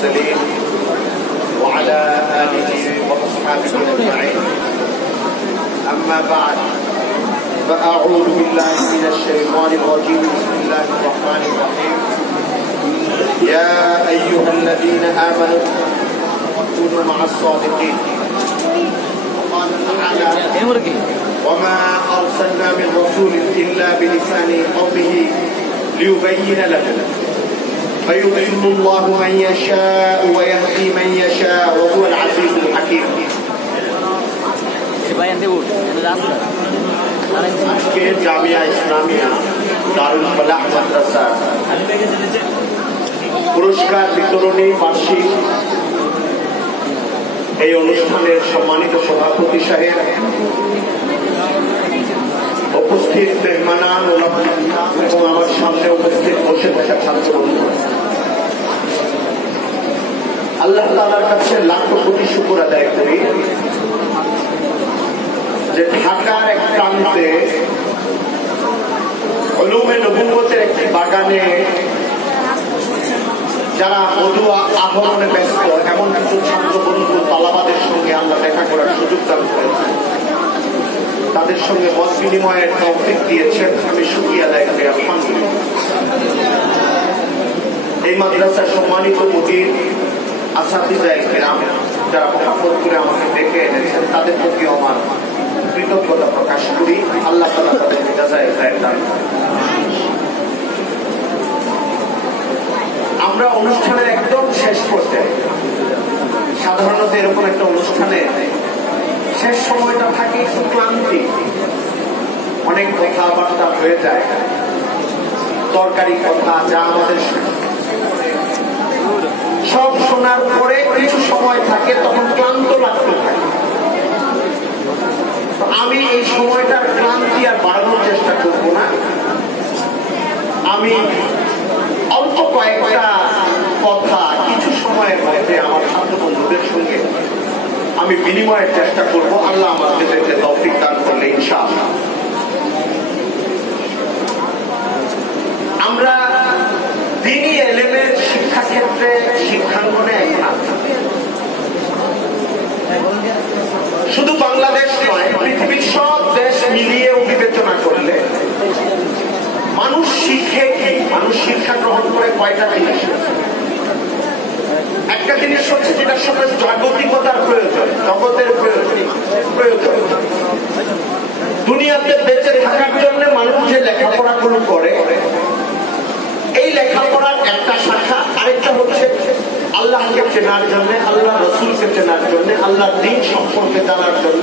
المرسلين وعلى آله وأصحابه أجمعين. أما بعد فأعوذ بالله من الشيطان الرجيم. بسم الله الرحمن الرحيم. يا أيها الذين آمنوا كونوا مع الصادقين. وقال تعالى وما أرسلنا من رسول إلا بلسان قومه ليبين لهم فيضل الله من يشاء ويهدي من يشاء وهو العزيز الحكيم. আজকে জামিয়া ইসলামিয়া দারুল ফালাহ মাদ্রাসা পুরস্কার বিতরণী বার্ষিক এই অনুষ্ঠানের সম্মানিত সভাপতি সাহেব, উপস্থিত মেহমানান এবং আমার সামনে উপস্থিত বসে থাকা ছাত্র বন্ধু, আল্লাহ তাআলার কাছে লাখ কোটি শুকর আদায় করি যে ঢাকার এক প্রান্তে উলুমে নবুওয়াতের একটি বাগানে যারা মধু আহরণে ব্যস্ত এমন কিছু ছাত্র বন্ধু তালাবাদের সঙ্গে আমরা দেখা করার সুযোগ দান করেছি। তাদের সঙ্গে মত বিনিময়ের তৌফিক দিয়েছেন, আমি শুকরিয়া আদায় করি আলহামদুলিল্লাহ। এই মাদ্রাসার সম্মানিত মুদির আসাতিজায়ে কেরাম যারা মহব্বত করে আমাকে ডেকে এনেছেন, তাদের প্রতি আমার কৃতজ্ঞতা প্রকাশ করি। আল্লাহ তাআলা তাদেরকে জাযায়ে খায়র দান করুন। আমরা অনুষ্ঠানের একদম শেষ পর্যায়ে, সাধারণত এরকম একটা অনুষ্ঠানে শেষ সময়টা থাকে একটু ক্লান্তি, অনেক কথাবার্তা হয়ে যায়, দরকারি কথা যা আমাদের সব শোনার পরে কিছু সময় থাকে, তখন ক্লান্ত লাগতে থাকে। আমি এই সময়টার ক্লান্তি আর বাড়ানোর চেষ্টা করব না। আমি অল্প কয়েকটা কথা কিছু সময়ের মধ্যে আমার ছাত্র বন্ধুদের সঙ্গে আমি বিনিময়ের চেষ্টা করব, আল্লাহ আমাদেরকে তৌফিক দান করলে ইনশাআল্লাহ। আমরা দ্বীনি ইলমের শিক্ষা ক্ষেত্রে শিক্ষাঙ্গনে এখন আছি। শুধু বাংলাদেশ নয়, পৃথিবীর সব দেশ মিলিয়ে বিবেচনা করলে মানুষ শিখে কি, মানুষ শিক্ষা গ্রহণ করে কয়টা জিনিস? একটা জিনিস হচ্ছে যেটার সাথে জাগতিকতার প্রয়োজন, জগতের প্রয়োজন। দুনিয়াতে বেঁচে থাকার জন্য মানুষ যে লেখাপড়া গুলো করে, এই লেখাপড়ার একটা শাখা। আরেকটা হচ্ছে আল্লাহকে চেনার জন্য, আল্লাহ রসুলকে চেনার জন্য, আল্লাহর দ্বীন সম্পর্কে জানার জন্য,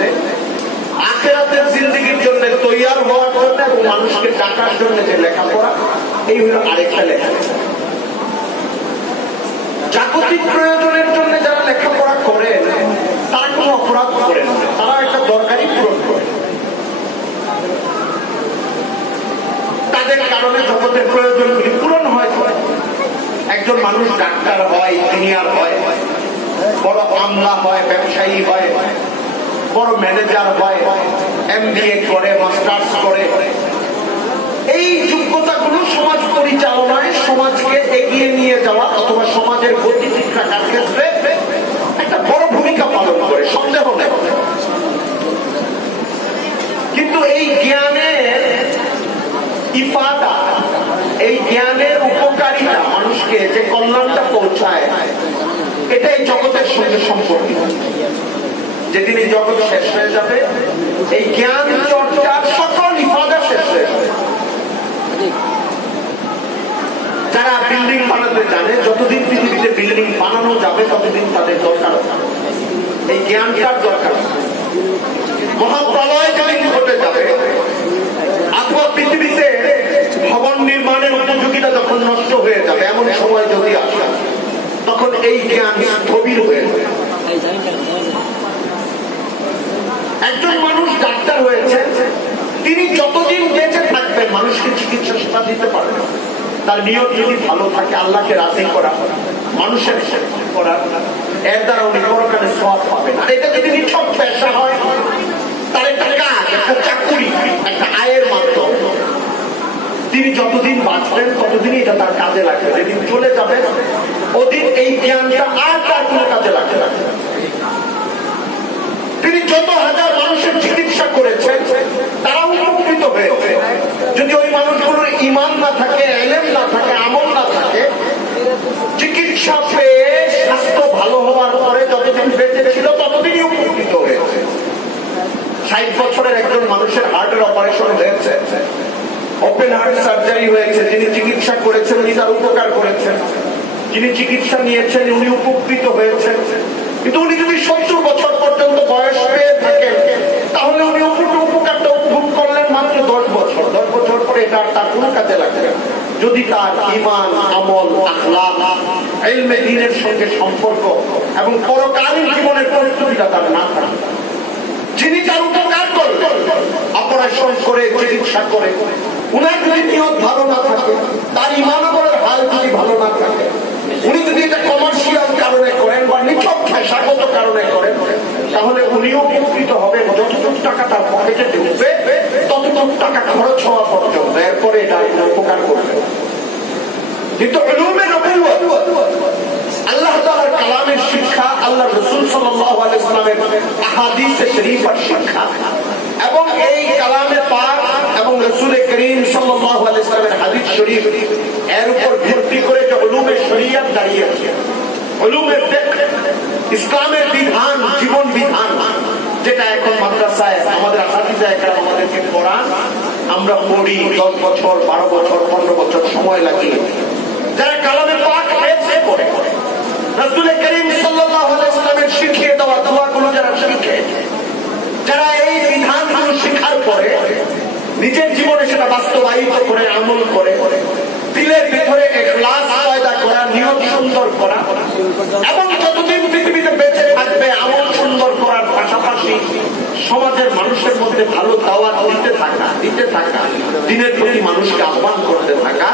আখিরাতের জিন্দেগির জন্য তৈয়ার হওয়ার জন্য এবং মানুষকে ডাকার জন্য যে লেখাপড়া, এই হলো আরেকটা লেখাপড়া। জাগতিক প্রয়োজনের জন্য যারা লেখাপড়া করে তারা কোনো অপরাধ করে না, তারা একটা দরকারি পূরণ করে। তাদের কারণে জগতের প্রয়োজনগুলি পূরণ হয়। একজন মানুষ ডাক্তার হয়, ইঞ্জিনিয়ার হয়, বড় আমলা হয়, ব্যবসায়ী হয়, বড় ম্যানেজার হয়, MBA করে, মাস্টার্স করে। এই যোগ্যতাগুলো সমাজ পরিচালনায়, সমাজকে এগিয়ে নিয়ে যাওয়া অথবা সমাজের গতি ঠিক রাখার ক্ষেত্রে একটা বড় ভূমিকা পালন করে, সন্দেহ নেই। কিন্তু এই জ্ঞানের ইফাদা, এই জ্ঞানের উপকারিতা মানুষকে যে কল্যাণটা পৌঁছায়, এটা এই জগতের সঙ্গে সম্পর্কিত। যেদিন এই জগৎ শেষ হয়ে যাবে, এই জ্ঞান চর্চার সকল ইফাদা শেষ হয়ে যাবে। যারা বিল্ডিং বানাতে জানে, যতদিন পৃথিবীতে বিল্ডিং বানানো যাবে ততদিন তাদের দরকার, এই জ্ঞানটার দরকার। মহাপ্রলয় যেদিন ঘটে যাবে, অথবা পৃথিবীতে ভবন নির্মাণের উপযোগিতা যখন নষ্ট হয়ে যাবে, এমন সময় যদি আসে, তখন এই জ্ঞান স্থবির হয়ে যাবে। একজন মানুষ ডাক্তার হয়েছে, তিনি যতদিন বেঁচে থাকবেন মানুষকে চিকিৎসা সেবা দিতে পারবেন। তার নিয়ত যদি ভালো থাকে, আল্লাহকে রাজি করা, মানুষের করা, এর দ্বারা উনি পরকালে সওয়াব পাবেন। আর এটা যদি নিছক পেশা হয়, তার একটা কাজ, একটা চাকুরি, একটা আয়ের মাধ্যম। তিনি যতদিন বাঁচবেন ততদিনই এটা তার কাজে লাগবে। যেদিন চলে যাবেন ওদিন এই জ্ঞানটা আর তার কোনো কাজে লাগবে না। তিনি যত হাজার মানুষের চিকিৎসা করেছেন তারাও উপকৃত হয়েছে। যদি ওই মানুষগুলোর ঈমান না থাকে, ইলম না থাকে, আমল না থাকে, চিকিৎসা পেয়ে স্বাস্থ্য ভালো হওয়ার পরে যতদিন বেঁচে ছিল ততদিনই উপকৃত হয়েছে। 60 বছরের একজন মানুষের হার্টের অপারেশন হয়েছে, ওপেন হার্ট সার্জারি হয়েছে, যিনি চিকিৎসা করেছেন উনি তার উপকার করেছেন, যিনি চিকিৎসা নিয়েছেন উনি উপকৃত হয়েছেন। কিন্তু উনি যদি 70 বছর পর্যন্ত বয়স পেয়ে থাকেন তাহলে উনি উপকারটা উপভোগ করলেন মাত্র 10 বছর। 10 বছর পরে এটা তার কোনো কাজে লাগবে যদি তার ঈমান, আমল, আখলাক, ইলমে দ্বীনের সঙ্গে সম্পর্ক এবং পরকালীন জীবনের প্রস্তুতিটা তার না থাকে। যিনি তার উপকার করলেন অপারেশন করে, চিকিৎসা করে, উনার যদি নিয়ত ভালো না থাকে, তার ঈমানের হাল যদি ভালো না থাকে, উনি যদি এটা কমার্শিয়াল কারণে করেন বা নিছক পেশাগত কারণে করেন তাহলে উনিও উপকৃত হবেন। যতটুকু টাকা তার পকেটে ঢুকবে ততটুকু টাকা খরচ হওয়া পর্যন্ত, এরপরে এটা উপকার করবে। কিন্তু উলুমে নবুওয়াত, আল্লাহ তাআলার কালামের শিক্ষা, আল্লাহ রাসূল সাল্লাল্লাহু আলাইহি ওয়াসাল্লামের আহাদিসে শরীফের শিক্ষা এবং এই কালামে পাক এবং রাসূল করিম সাল্লাল্লাহু আলাইহি ওয়াসাল্লামের হাদিস শরীফ, এর উপর ভিত্তি করে যে উলুমে শরিয়াত দাঁড়িয়ে আছে, উলুমে ফিকহ, ইসলামের বিধান, জীবন বিধান, যেটা এখন মাদ্রাসায় আমাদের হাফিজা একরাম আমাদেরকে পড়ান, আমরা পড়ি 10 বছর, 12 বছর, 15 বছর সময় লাগিয়ে। যারা কালামে পাক হেফজ করে, রাসূল করিম সাল্লাল্লাহু আলাইহি ওয়াসাল্লামের শিখিয়ে দেওয়া দোয়াগুলো যারা শিখে, যারা এই বিধানগুলো শেখার পরে নিজের জীবনে সেটা বাস্তবায়িত করে, আমল করে, দিলের ভিতরে ইখলাস পয়দা করা, নিয়ত সুন্দর করা এবং যতদিন পৃথিবীতে বেঁচে থাকবে আমল সুন্দর করার পাশাপাশি সমাজের মানুষের মধ্যে ভালো দাওয়াত দিতে থাকা, দিনের প্রতি মানুষকে আহ্বান করতে থাকা,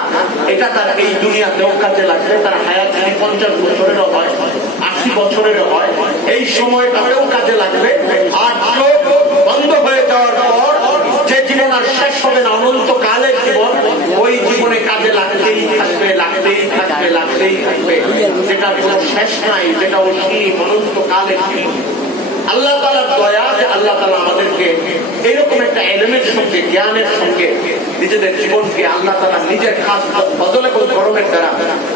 এটা তার এই দুনিয়াতেও কাজে লাগবে। তার হায়াত 50 বছরেরও হয়, 80 বছরেরও হয়, এই সময়টাতেও কাজে লাগবে। আর চোখ বন্ধ হয়ে যাওয়ার পর যে জীবন আর শেষ হবে না, অনন্তকালের জীবন, ওই জীবনে কাজে লাগতেই থাকবে, লাগতেই থাকবে, লাগতেই থাকবে, যেটা কোনো শেষ নাই, যেটা অসীম, অনন্তকালের জীবন। আল্লাহ তাআলার দয়া যে আল্লাহ তাআলা আমাদেরকে এরকম একটা এলিমেন্ট সঙ্গে, জ্ঞানের সঙ্গে নিজেদের জীবনকে আল্লাহ তাআলা নিজের খাস বদল এবং গরমের দ্বারা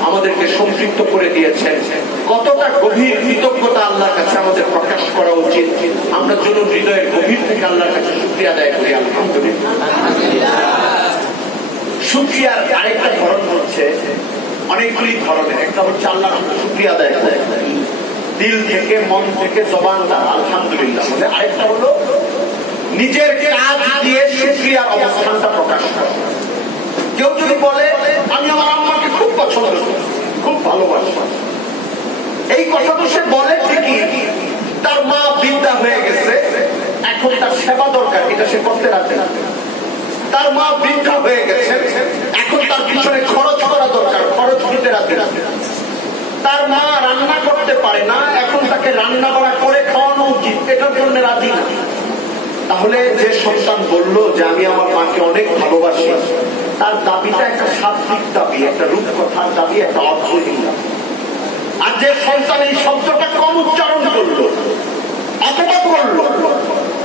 আমাদেরকে সম্পৃক্ত করে দিয়েছেন। কতটা গভীর কৃতজ্ঞতা আল্লাহর কাছে আমাদের প্রকাশ করা উচিত। আমরা যেন হৃদয়ের গভীর থেকে আল্লাহর কাছে শুকরিয়া আদায় করি। আলহামদুলিল্লাহ। শুকরিয়ার আরেকটা ধরন হচ্ছে, অনেকগুলি ধরনের। একটা হচ্ছে আল্লাহর শুকরিয়া আদায় করে দিল থেকে, মন থেকে, জবান দ্বারা আলহামদুলিল্লাহ বলে। আরেকটা হলো নিজের কাজ দিয়ে শুকরিয়ার অবস্থানটা প্রকাশ করা। কেউ যদি বলে আমি আমার আম্মাকে খুব পছন্দ করি, খুব ভালোবাসি, এই কথা তো সে বলে ঠিকই, তার মা বৃদ্ধা হয়ে গেছে, এখন তার সেবা দরকার, এটা সে করতে রাখে না। তার মা বৃদ্ধা হয়ে গেছে, এখন তার পিছনে খরচ করা দরকার, খরচ দিতে রাখে না। তার মা রান্না করতে পারে না, এখন তাকে রান্না বাড়া করে খাওয়ানো উচিত, এটার জন্য রাজি না। তাহলে যে সন্তান বললো যে আমি আমার মাকে অনেক ভালোবাসি, তার দাবিটা একটা শাব্দিক দাবি, একটা রূপকথার দাবি, একটা অর্থহীন দাবি। আর যে সন্তান এই শব্দটা কম উচ্চারণ করলো অথবা করলো,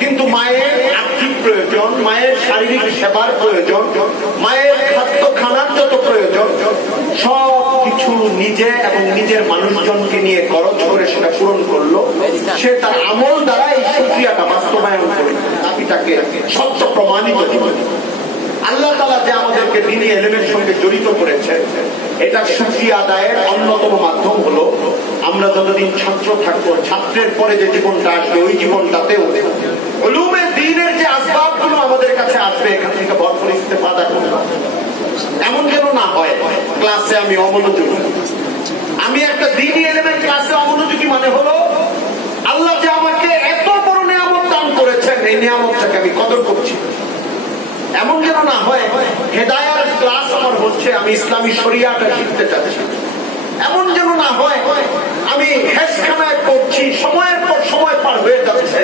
কিন্তু মায়ের আর্থিক প্রয়োজন, মায়ের শারীরিক সেবার প্রয়োজন, মায়ের খাদ্য খানার যত প্রয়োজন, সব কিছু নিজে এবং নিজের মানুষজনকে নিয়ে খরচ করে সেটা পূরণ করলো, সে তার আমল দ্বারা এই শুকরিয়াটা বাস্তবায়ন করলো, দাবিটাকে সত্য প্রমাণিত করল। আল্লাহ তাআলা যে আমাদেরকে দ্বীনি ইলমের সঙ্গে জড়িত করেছে, এটা শুকরিয়া আদায়ের অন্যতম মাধ্যম হলো আমরা যতদিন ছাত্র থাকবো, ছাত্রের পরে যে জীবনটা আসবে ওই জীবনটাতেও উলুমে দ্বীনের যে আসবাবগুলো আমাদের কাছে আসবে, এখান থেকে ভরপুর ইস্তেফাদা করব। এমন যেন না হয় ক্লাসে আমি অমনোযোগী। আমি একটা দ্বীনি ইলমের ক্লাসে অমনোযোগী মানে হলো আল্লাহ যে আমাকে এত বড় নিয়ামত দান করেছেন, এই নিয়ামতটাকে আমি কদর করছি। এমন যেন না হয় হেদায়ার ক্লাস আমার হচ্ছে, আমি ইসলামী শরিয়াটা শিখতে চাচ্ছি। এমন যেন না হয় আমি হেফজখানায় পড়ছি, সময়ের পর সময় পার হয়ে যাচ্ছে,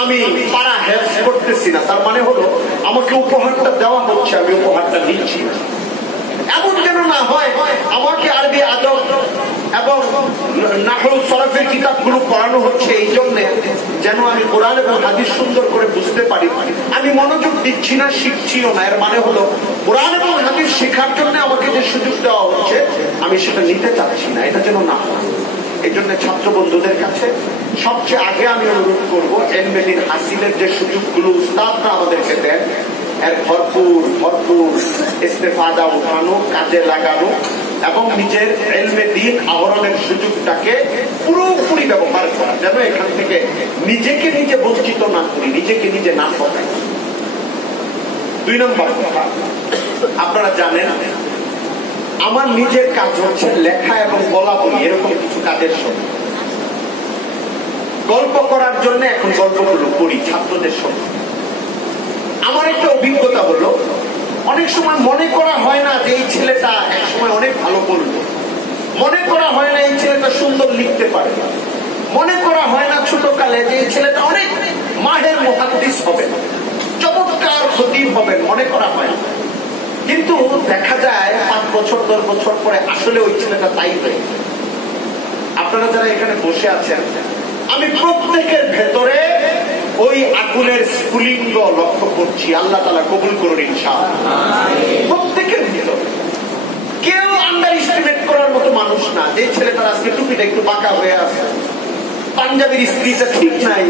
আমি পারা হেফজ করতেছি না। তার মানে হলো আমাকে উপহারটা দেওয়া হচ্ছে, আমি উপহারটা নিচ্ছি। এমন যেন না হয় আমাকে আরবি আদব এবং নাহল সরফের কিতাবগুলো পড়ানো হচ্ছে এই জন্য যেন আমি কোরআন এবং হাদিস সুন্দর করে বুঝতে পারি। আমি মনোযোগ দিচ্ছি না, শিখছিও না। এর মানে হলো কোরআন এবং হাদিস শেখার জন্য আমাকে যে সুযোগ দেওয়া হচ্ছে আমি সেটা নিতে চাচ্ছি না, এটা যেন না হয়। এই জন্য ছাত্র বন্ধুদের কাছে সবচেয়ে আগে আমি অনুরোধ করবো এলমেদিন হাসিলের যে সুযোগগুলো উস্তাদরা আমাদেরকে দেন এর ভরপুর ইস্তেফাদা উঠানো, কাজে লাগানো এবং নিজের এলমে দিন আহরণের সুযোগটাকে পুরোপুরি ব্যবহার করা, যেন এখান থেকে নিজেকে নিজে বঞ্চিত না করি, নিজেকে নিজে না ঠকাই। 2 নম্বর কথা, আপনারা জানেন আমার নিজের কাজ হচ্ছে লেখা এবং বলা বলি, এরকম কিছু কাজের সঙ্গে গল্প করার জন্য এখন গল্পগুলো পড়ি ছাত্রদের সঙ্গে। আমার একটা অভিজ্ঞতা হলো, অনেক সময় মনে করা হয় না যে এই ছেলেটা এক সময় অনেক ভালো বলবে, মনে করা হয় না এই ছেলেটা সুন্দর লিখতে পারে, মনে করা হয় না ছোটকালে যে এই ছেলেটা অনেক মাহের মুহাদ্দিস হবে, চমৎকার খতিব হবেন, মনে করা হয় না। কিন্তু দেখা যায় 5 বছর 10 বছর পরে আসলে ওই ছেলেটা তাই হয়ে। আপনারা যারা এখানে বসে আছেন, আমি প্রত্যেকের ভেতরে ওই আগুনের স্ফুলিঙ্গ লক্ষ্য করছি। আল্লাহ তাআলা কবুল করুন ইনশাআল্লাহ। প্রত্যেকের ভিতরে কেউ আন্ডার এস্টিমেট করার মতো মানুষ না। যে ছেলেটার আজকে টুপিটা একটু বাঁকা হয়ে আছে, পাঞ্জাবির স্ত্রীটা ঠিক নাই,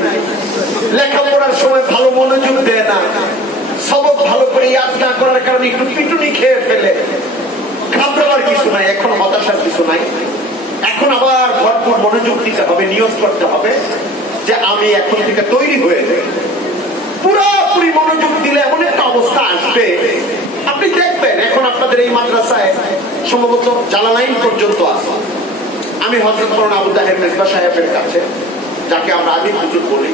লেখাপড়ার সময় ভালো মনোযোগ দেয় না, সবক ভালো করে ইয়াদ না করার কারণে একটু পিটুনি খেয়ে ফেলে, ঘাবড়াবার কিছু নাই, এখন হতাশার কিছু নাই। এখন আবার ভরপুর মনোযোগ দিতে হবে, নিয়োগ করতে হবে যে আমি এখন থেকে তৈরি হয়ে যাই। পুরোপুরি মনোযোগ দিলে এমন একটা অবস্থা আসবে, আপনি দেখবেন এখন আপনাদের এই মাদ্রাসায় সম্ভবত জালালাইন পর্যন্ত আছে। আমি হযরত মাওলানা আবু তাহের মেজবা সাহেবের কাছে, যাকে আমরা আদি হুজুর বলি,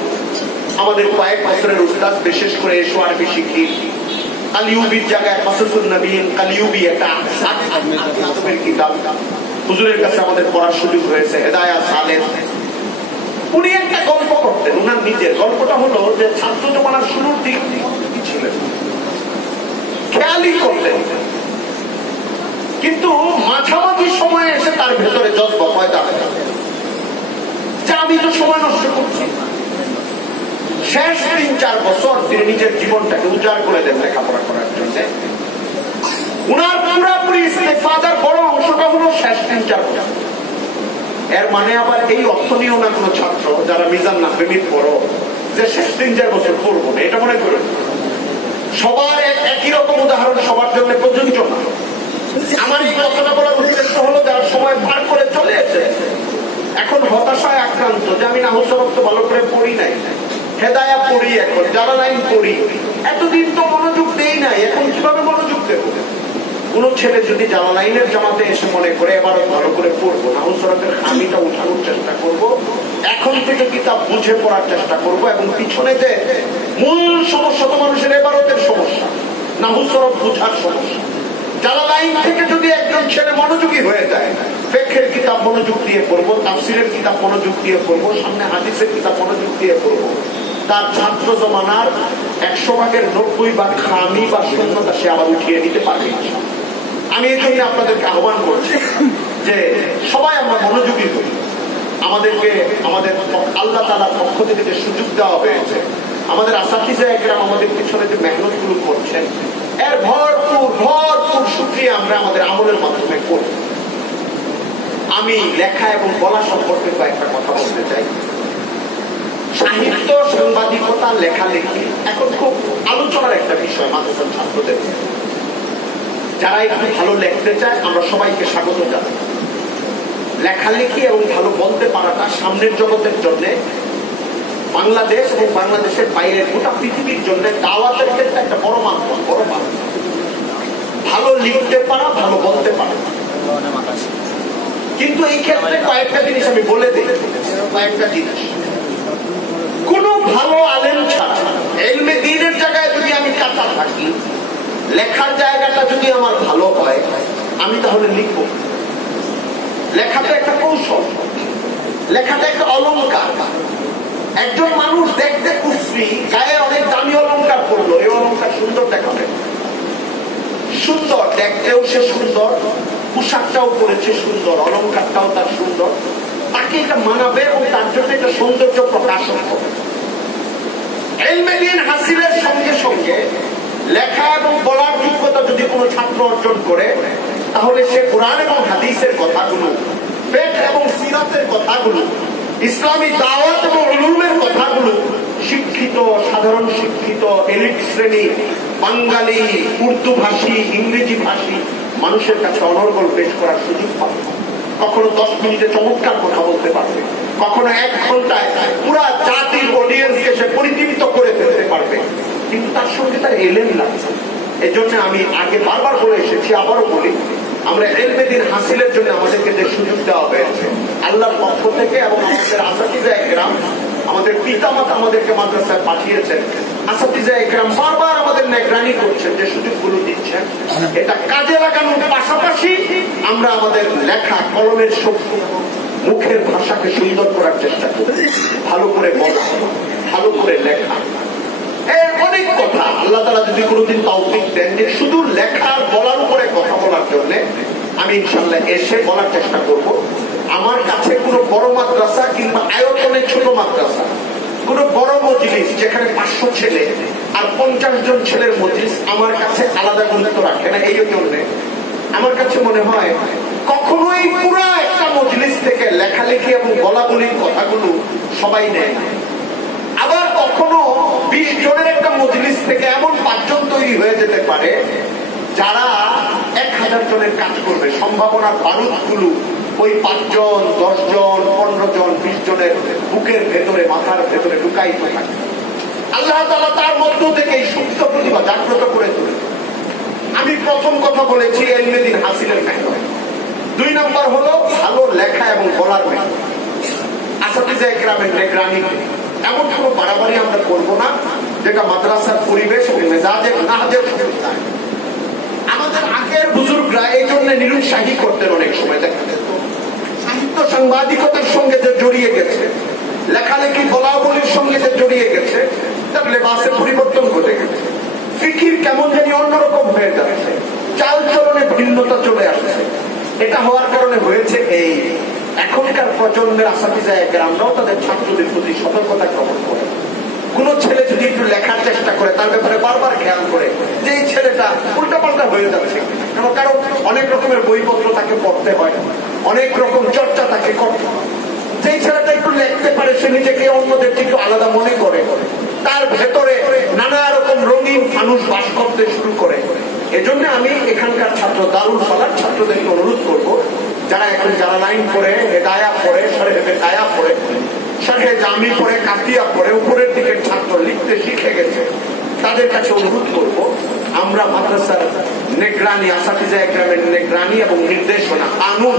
আমাদের কয়েক বছরের উস্তাদ, বিশেষ করে এসো আরবি শিখি, কালিউবির জায়গায় কাসাসুন নবীন, কালিউবি একটা কিতাব হুজুরের কাছে আমাদের পড়ার সুযোগ হয়েছে, হেদায়াত সালেহ। উনি একটা গল্প করতেন, উনার নিজের গল্পটা হলো যে ছাত্র জমানার শুরুর দিক ছিলেন, খেয়ালই করতেন, কিন্তু মাঝামাঝি সময়ে এসে তার ভেতরে জজ্বা পয়দা হয় যে আমি তো সময় নষ্ট করছি। শেষ 3-4 বছর তিনি নিজের জীবনটাকে উজাড় করে দেন লেখাপড়া করার জন্য। উনার পুরাপুরি ইস্তেফাদার বড় অংশটা হলো শেষ 3-4 বছর। এর মানে আবার এই অর্থ নিয়েও না কোনো ছাত্র যারা মিজান না প্রেমিক পড়ো যে শেষ 3-4 বছর পড়বো না, এটা মনে করেন। সবার একই রকম উদাহরণ সবার জন্য প্রযোজ্য না। আমার এই কথাটা বলার উদ্দেশ্য হলো যারা সময় পার করে চলে এসে এখন হতাশায় আক্রান্ত যে আমি নাহু সরফ তো ভালো করে পড়ি নাই, হেদায়া পড়ি, এখন জালালাইন পড়ি, এতদিন তো মনোযোগ দেই নাই, এখন কিভাবে মনোযোগ দেব? কোন ছেলে যদি জালালাইনের জামাতে এসে মনে করে এবারও ভালো করে পড়বো, নাহু সরফের খামিটা উঠানোর চেষ্টা করব, এখন থেকে কিতাব বুঝে পড়ার চেষ্টা করব, এবং পিছনে যে মূল সমস্যা তো মানুষের এবারতের সমস্যা, নাহু সরফ বুঝার সমস্যা। জালালাইন থেকে যদি একজন ছেলে মনোযোগী হয়ে যায়, ফিকহের কিতাব মনোযোগ দিয়ে পড়বো, তাফসীরের কিতাব মনোযোগ দিয়ে পড়বো, সামনে হাদিসের কিতাব মনোযোগ দিয়ে পড়বো, তার ছাত্র জমানার 100 ভাগের 90 ভাগ খামি বা শূন্যতা সে আবার উঠিয়ে নিতে পারবে। আমি এই জন্য আপনাদেরকে আহ্বান করছি যে সবাই আমরা মনোযোগী হই। আমাদেরকে আমাদের আল্লাহ তাআলার পক্ষ থেকে যে সুযোগ দেওয়া হয়েছে, আমাদের আসাতিজা একরাম আমাদের পিছনে যে মেহনত গুলো করছেন, এর ভরপুর শুকরিয়া আমরা আমাদের আমলের মাধ্যমে করি। আমি লেখা এবং বলা সম্পর্কে কয়েকটা কথা বলতে চাই। সাহিত্য, সাংবাদিকতা, লেখালেখি এখন খুব আলোচনার একটা বিষয় মাদ্রাসার ছাত্রদের। যারা একটু ভালো লিখতে চায় আমরা সবাইকে স্বাগত জানাই। লেখালেখি এবং ভালো বলতে পারাটা সামনের জগতের জন্য, বাংলাদেশ এবং বাংলাদেশের বাইরের গোটা পৃথিবীর জন্য দাওয়াতের ক্ষেত্রে একটা বড় মাধ্যম, বড় মাধ্যম। ভালো লিখতে পারা, ভালো বলতে পারা। কিন্তু এই ক্ষেত্রে কয়েকটা জিনিস আমি বলে দিই। কয়েকটা জিনিস, কোন ভালো আলেম ছাড়া ইলমে দ্বীনের জায়গায় যদি আমি কাঁচা থাকি, লেখার জায়গাটা যদি আমার ভালো হয়, আমি তাহলে লিখব। লেখাটা একটা কৌশল, লেখাটা একটা অলংকার। একজন মানুষ দেখতে কুফরি, গায়ে অনেক দামি অলংকার পড়লো, এই অলংকার সুন্দর দেখাবে, সুন্দর দেখতেও সে সুন্দর, পোশাকটাও পরেছে সুন্দর, অলঙ্কারটাও তার সুন্দর, তাকে এটা মানাবে এবং তার জন্য এটা সৌন্দর্য প্রকাশন হবে। ইলমে দ্বীন হাসিলের সঙ্গে সঙ্গে লেখা এবং বলার যোগ্যতা যদি কোনো ছাত্র অর্জন করে, তাহলে সে কোরআন এবং হাদিসের কথাগুলো, ফিকহ এবং সিরাতের কথাগুলো, ইসলামী দাওয়াত এবং উলুমের কথাগুলো শিক্ষিত, সাধারণ শিক্ষিত, এলিট শ্রেণী, বাঙালি, উর্দু ভাষী, ইংরেজি ভাষী মানুষের কাছে অনর্গল পেশ করার সুযোগ পাবে। কখনো 10 মিনিটে চমৎকার কথা বলতে পারবে, কখনো 1 ঘন্টায় পুরা জাতির অডিয়েন্সকে সে পরিতীর্থ করে ফেলতে পারবে, কিন্তু তার সঙ্গে তার এলেম লাগছে। এই জন্য আমি আগে বারবার বলে এসেছি, আবারও বলি, আমরা ইলমে দ্বীন হাসিলের জন্য আমাদেরকে যে সুযোগ দেওয়া হয়েছে আল্লাহর পক্ষ থেকে এবং আমাদের আসাতিজা একরাম, আমাদের পিতামাতা আমাদেরকে মাদ্রাসায় পাঠিয়েছেন, আসাতিজা একরাম বারবার আমাদের নিগরানি করছেন, যে সুযোগগুলো দিচ্ছেন এটা কাজে লাগানোর পাশাপাশি আমরা আমাদের লেখা কলমের শক্তি, মুখের ভাষাকে সুন্দর করার চেষ্টা করি, ভালো করে বলা, ভালো করে লেখা। অনেক কথা আল্লাহ তাআলা যদি কোনোদিন তৌফিক দেন যে শুধু লেখার বলার উপরে কথা বলার জন্য, আমি ইনশাআল্লাহ এসে বলার চেষ্টা করব। আমার কাছে কোনো বড় মাদ্রাসা কিংবা আয়তনে ছোট মাদ্রাসা, কোনো বড় মজলিস যেখানে 500 ছেলে আর 50 জন ছেলের মজলিস আমার কাছে আলাদা গুরুত্ব রাখে না। এই জন্য আমার কাছে মনে হয় কখনোই পুরো একটা মজলিস থেকে লেখালেখি এবং বলাবলির কথাগুলো সবাই নেয় না। আবার কখনো 20 জনের একটা মজলিস থেকে এমন 5 জন তৈরি হয়ে যেতে পারে যারা 1000 জনের কাজ করবে। সম্ভাবনার বারুদগুলো ওই 5 জন, 10 জন, 15 জন, 20 জনের বুকের ভেতরে, মাথার ভেতরে ঢুকাই থাকে। আল্লাহ তাআলা তার মধ্য থেকে এই সুপ্ত প্রতিভা জাগ্রত করে তোলে। আমি প্রথম কথা বলেছি ইলমে দ্বীন হাসিলের মেহনত। 2 নম্বর হলো ভালো লেখা এবং বলার মেহনত। আসাতিজা একরামের নিগরানি, এমন কোন বাড়াবাড়ি আমরা করবো না যেটা মাদ্রাসার পরিবেশ এবং মেজাজের নাহজের সমস্যা। আমাদের আগের বুজুর্গরা এই জন্য নিরুৎসাহী করতেন। অনেক সময় দেখা যেত সাহিত্য সাংবাদিকতার সঙ্গে যে জড়িয়ে গেছে, লেখালেখি বলাবলির সঙ্গে যে জড়িয়ে গেছে, তার লেবাসের পরিবর্তন ঘটে গেছে। ফিকির কেমন জানি অন্যরকম হয়ে যাচ্ছে, চাল চলনে ভিন্নতা চলে আসছে। এটা হওয়ার কারণে হয়েছে এই এখনকার প্রজন্মের আসাতিজা একরামরাও তাদের ছাত্রদের প্রতি সতর্কতা গ্রহণ করে। কোন ছেলে যদি একটু লেখার চেষ্টা করে তার ব্যাপারে বারবার খেয়াল করে যে এই ছেলেটা উল্টাপাল্টা হয়ে যাচ্ছে, কারণ অনেক রকমের বইপত্র তাকে পড়তে হয়, অনেক রকম চর্চা তাকে করতে হয়। যেই ছেলেটা একটু লিখতে পারে সে নিজেকে অন্যদের থেকে আলাদা মনে করে, তার ভেতরে নানা রকম রঙিন মানুষ বাস করতে শুরু করে। এজন্য আমি এখানকার ছাত্র, দারুল ফালার ছাত্রদেরকে অনুরোধ করবো, যারা এখন জালালাইন পড়ে, হেদায়া পড়ে, শরহে হেদায়া পড়ে, শরহে জামি পড়ে, কাফিয়া পড়ে, উপরের দিকের ছাত্র লিখতে শিখে গেছে, তাদের কাছে অনুরোধ করব আমরা মাদ্রাসার নিগরানি, আসাতিজা একরামের নিগরানি এবং নির্দেশনা, কানুন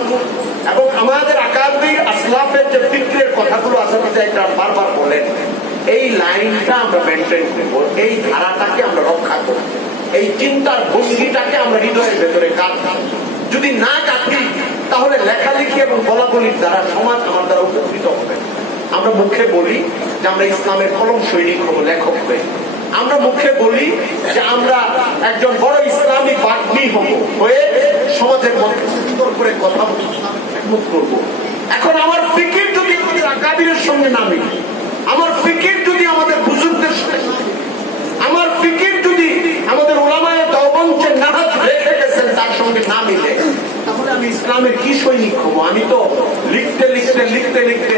এবং আমাদের আকাবির আসলাফের যে ফিকরের কথাগুলো আসাতিজা একরাম বারবার বলেন, এই লাইনটা আমরা মেনটেন করব, এই ধারাটাকে আমরা রক্ষা করব, এই চিন্তার ভঙ্গিটাকে আমরা হৃদয়ের ভেতরে গাঁথব। যদি না গাঁথি তাহলে লেখালেখি এবং বলাবলির দ্বারা সমাজ আমার দ্বারা উপকৃত হবে। আমরা মুখে বলি যে আমরা ইসলামের কলম সৈনিক হব, লেখক হয়ে। আমরা মুখে বলি যে আমরা একজন বড় ইসলামী বাগ্মী হব, হয়ে সমাজের মধ্যে সুন্দর করে কথা করবো। এখন আমার ফিকির যদি আমাদের আকাবিরের সঙ্গে না মিলে, আমার ফিকির যদি আমাদের বুজুর্গদের সঙ্গে, আমার ফিকির যদি আমাদের ওলামায়ে দেওবন্দ নাহাজ রেখে গেছেন তার সঙ্গে না মিলে, তাহলে আমি ইসলামের কি সৈনিক হবো? আমি তো লিখতে লিখতে লিখতে লিখতে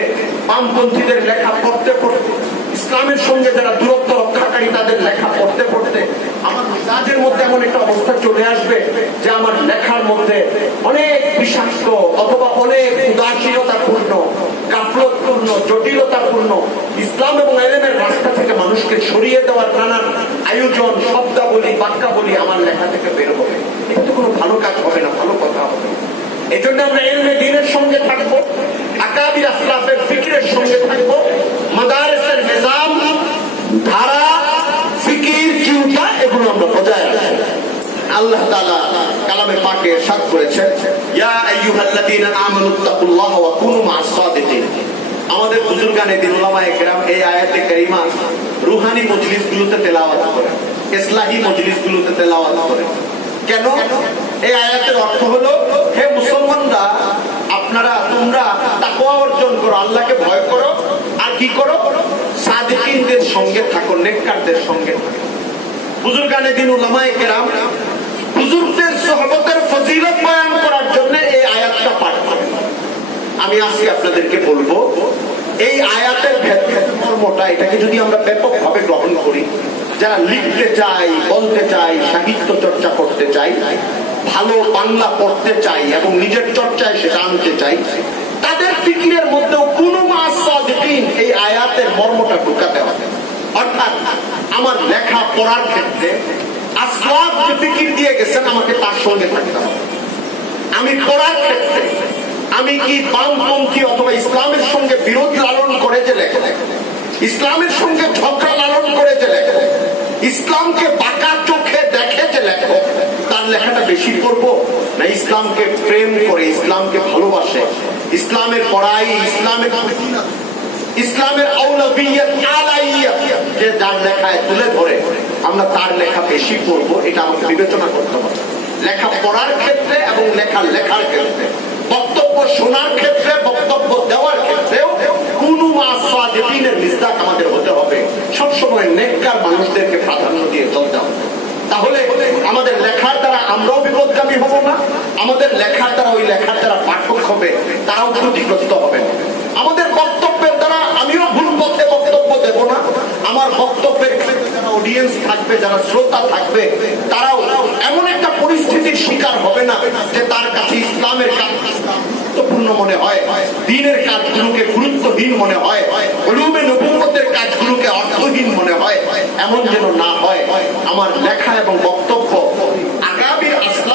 বামপন্থীদের লেখা পড়তে পড়তে, ইসলামের সঙ্গে যারা দূরত্ব রক্ষাকারী তাদের লেখা পড়তে পড়তে আমার মেজাজের মধ্যে এমন একটা অবস্থা চলে আসবে যে আমার লেখার মধ্যে অনেক বিষাক্ত অথবা অনেক উদাসীনতাপূর্ণ, গাফলতপূর্ণ, জটিলতাপূর্ণ ইসলাম এবং ইলমের রাস্তা থেকে মানুষকে সরিয়ে দেওয়ার নানান আয়োজন, শব্দাবলী, বাক্যাবলী আমার লেখা থেকে বের হবে। এটা তো কোনো ভালো কাজ হবে না, ভালো কথা হবে। এই জন্য আমরা ইলমে দ্বীনের সঙ্গে থাকবো, আকাবির আসলাফের ফিকিরের সঙ্গে থাকবো, মাদারেসের নিজাম, ধারা, ফিকির, চিন্তা এগুলো আমরা বজায় রাখবো। আল্লাহ তাআলা কালামে পাকে ইরশাদ করেছেন, ইয়া আইয়ুহাল্লাযীনা আমানুত্তাকুল্লাহা ওয়া কুনু মা'আস সাদিকিন। আমাদের বুজুর্গানে দিন উলামায়ে কেরাম এই আয়াতে কারিমা রুহানি মজলিসগুলোতে তেলাওয়াত করে, ইসলাহি মজলিসগুলোতে তেলাওয়াত করে। কেন? এই আয়াতের অর্থ হলো, হে মুসলমানরা, তোমরা তাকওয়া অর্জন করো, আল্লাহকে ভয় করো, আর কি করো? সাদিকিনদের সঙ্গে থাকো, নেককারদের সঙ্গে থাকো। বুজুর্গানে দিন উলামায়ে কেরাম হুজুরদের সুহবতের ফজিলত বয়ান করার জন্য এই আয়াতটা পাঠ করেন। আমি আজকে আপনাদেরকে বলবো, এই আয়াতের মর্মটা, এটাকে যদি আমরা ব্যাপকভাবে গ্রহণ করি, যারা লিখতে চাই, বলতে চাই, সাহিত্য চর্চা করতে চাই, ভালো বাংলা পড়তে চাই এবং নিজের চর্চায় সেটা আনতে চাই, তাদের ফিকিরের মধ্যেও কোন মাসাদিন এই আয়াতের মর্মটা ঢুকাতে হবে। অর্থাৎ আমার লেখা পড়ার ক্ষেত্রে আসলাফ যে ফিকির দিয়ে গেছেন, আমাকে তার সঙ্গে থাকতে হবে। আমি পড়ার ক্ষেত্রে আমি কি বামপন্থী অথবা ইসলামের সঙ্গে বিরোধ লালন করে যে লেখা, ইসলামের সঙ্গে ঝগড়া লালন করে যে লেখা, ইসলামকে বাঁকা চোখে দেখে যে লেখক, তার লেখাটা বেশি পড়বো, না ইসলামকে প্রেম করে, ইসলামকে ভালোবাসে, ইসলামের পড়াই, ইসলামের আউলাবিয়্যাত আলাইয়্যাত যে যার লেখায় তুলে ধরে আমরা তার লেখা বেশি পড়বো? এটা আমাকে বিবেচনা করতে হবে। লেখা পড়ার ক্ষেত্রে এবং লেখার ক্ষেত্রে, বক্তব্য শোনার ক্ষেত্রে, বক্তব্য দেওয়ার ক্ষেত্রেও কোন মাসাদিনের মিজদাক আমাদের হতে হবে। সবসময় নেককার মানুষদেরকে প্রাধান্য দিয়ে চলতে হবে। তাহলে আমাদের লেখার দ্বারা আমরাও বিপদগামী হব না, আমাদের লেখার দ্বারা ওই লেখার দ্বারা পাঠক হবে তারাও ক্ষতিগ্রস্ত হবে না। আমাদের বক্তব্যের দ্বারা আমিও ভুল পথে বক্তব্য দেব না, আমার বক্তব্যের যারা অডিয়েন্স থাকবে, যারা শ্রোতা থাকবে, তারাও এমন একটা পরিস্থিতির শিকার হবে না যে তার কাছে ইসলামের কাজ গুরুত্বপূর্ণ মনে হয়, দ্বীনের কাজগুলোকে গুরুত্বহীন মনে হয়, উলুমে নবুওয়াতের কাজগুলোকে অর্থহীন মনে হয়। এমন যেন না হয়। আমার লেখা এবং বক্তব্য আগামীর আসলাম